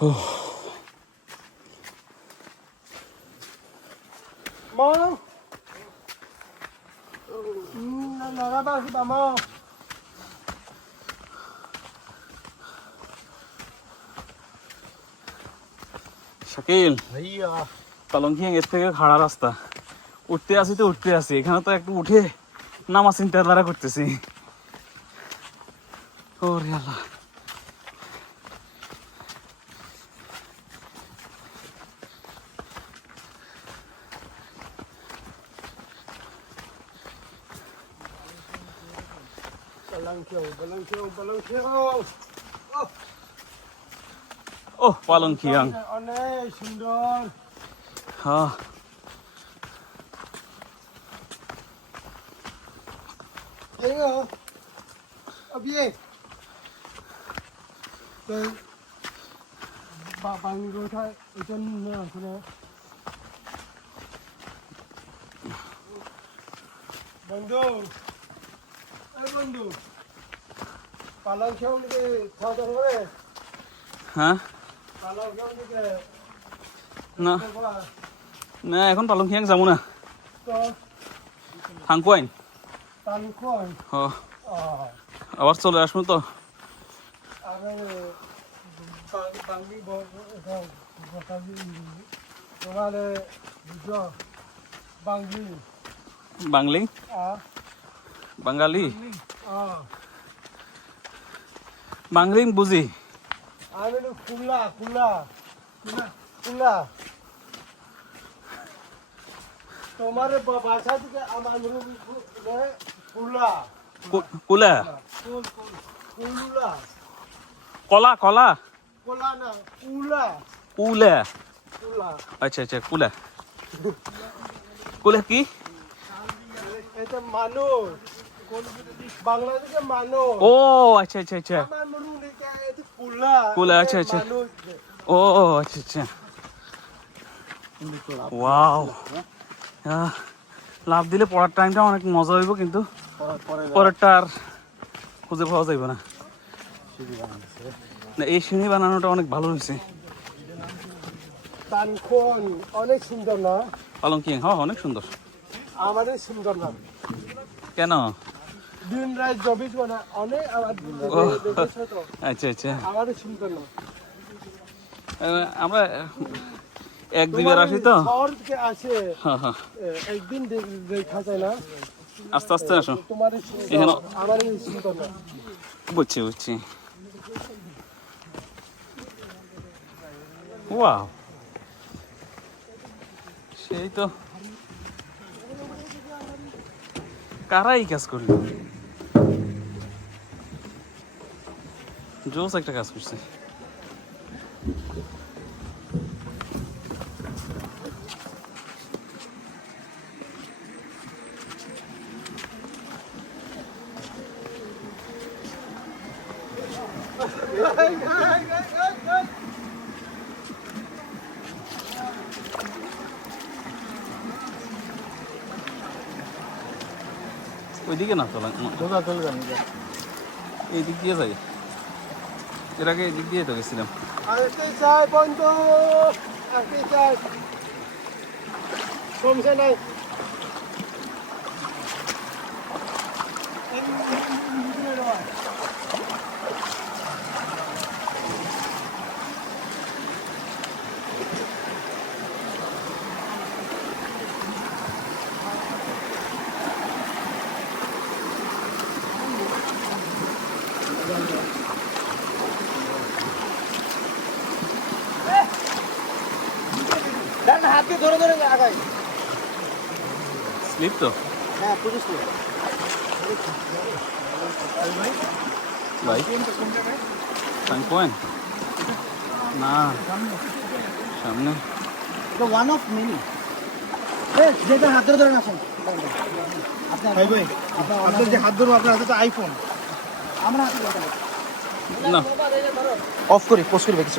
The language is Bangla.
Mau. Nada sih mau. Shakil ভাইয়া পালংখিং এর থেকে খাড়া রাস্তা, উঠতে আসি এখানে তো একটু উঠে নামা চিন্তাধারা করতেছি। ওরে আল্লাহ, Balangkyo. ও পালংখিয়াং, অনেক সুন্দর। হ্যাঁ এই গো অবিয়ে তো বাংলো থাই এজন না শুনে বন্ধু, এই বন্ধু পালং খেও নিকে খাওয়া দাওয়া হবে? হ্যাঁ পালং খেও নিকে না না, এখন পালংখিয়াং যাবো না, তো হাংকুয়াইন। তানকন হ্যাঁ আবার চলে আসবো তো। আরে বাংলি বাংলি তোমারে বুঝো বাংলি বাংলি আ বাঙালি আ বাংলি বুঝি। আমি কুলা তোমার ভাষা থেকে আমার কুলা কুলা কুলা কলা কলা কুলা না কুলা কুলা, কুলা আচ্ছা আচ্ছা কুলা, কুলা কি? এটা মানুষ বাংলাদেশে মানুষ। ও আচ্ছা আচ্ছা আচ্ছা, আমার মনে এটা কুলা কুলা, আচ্ছা আচ্ছা, মানুষ ও আচ্ছা আচ্ছা, ওয়াও। লাভ দিলে পড়ার টাইমটা অনেক মজা হইব, কিন্তু পরেরটা আর খুঁজে পাওয়া যাইব না। না, এই সিঁড়ি বানানোটা অনেক ভালো হয়েছে। তানখন অনেক সুন্দর না? পালংখিয়াং হ্যাঁ অনেক সুন্দর। আমাদের সুন্দর না কেন? দিন রাত জবিস না অনেক ও দেখেছো তো আচ্ছা আচ্ছা, আমাদের সুন্দর না। আমরা এক দুইবার আসি তো। শহর থেকে আসে হ্যাঁ হ্যাঁ, একদিন দেখা যায় না। আস্তে আস্তে আসো। তোমার এখানে আমার সুন্দর না। বুঝছি বুঝছি। ওয়াও, সেই তো কারাই কাজ করলো, জোস একটা কাজ করছে। ওইদিকে না চলা, এই দিক দিয়ে যাই, এর আগে এই দিক দিয়ে তো গেছিলাম। আসতে চাই বন্ধু, আসতে চাই, সমস্যা নাই। হাতে ধরে ধরে আগাই স্লিপ তো হ্যাঁ পুলিশ ভাই, সাংকোয়েন না সামনে তো ওয়ান অফ মেনি যেটা হাত ধরে ধরে আসুন ভাই ভাই আপনার যে হাত ধরবো আপনার হাতে তো আইফোন আমরা হাতে না অফ করি পোস্ট করি কিছু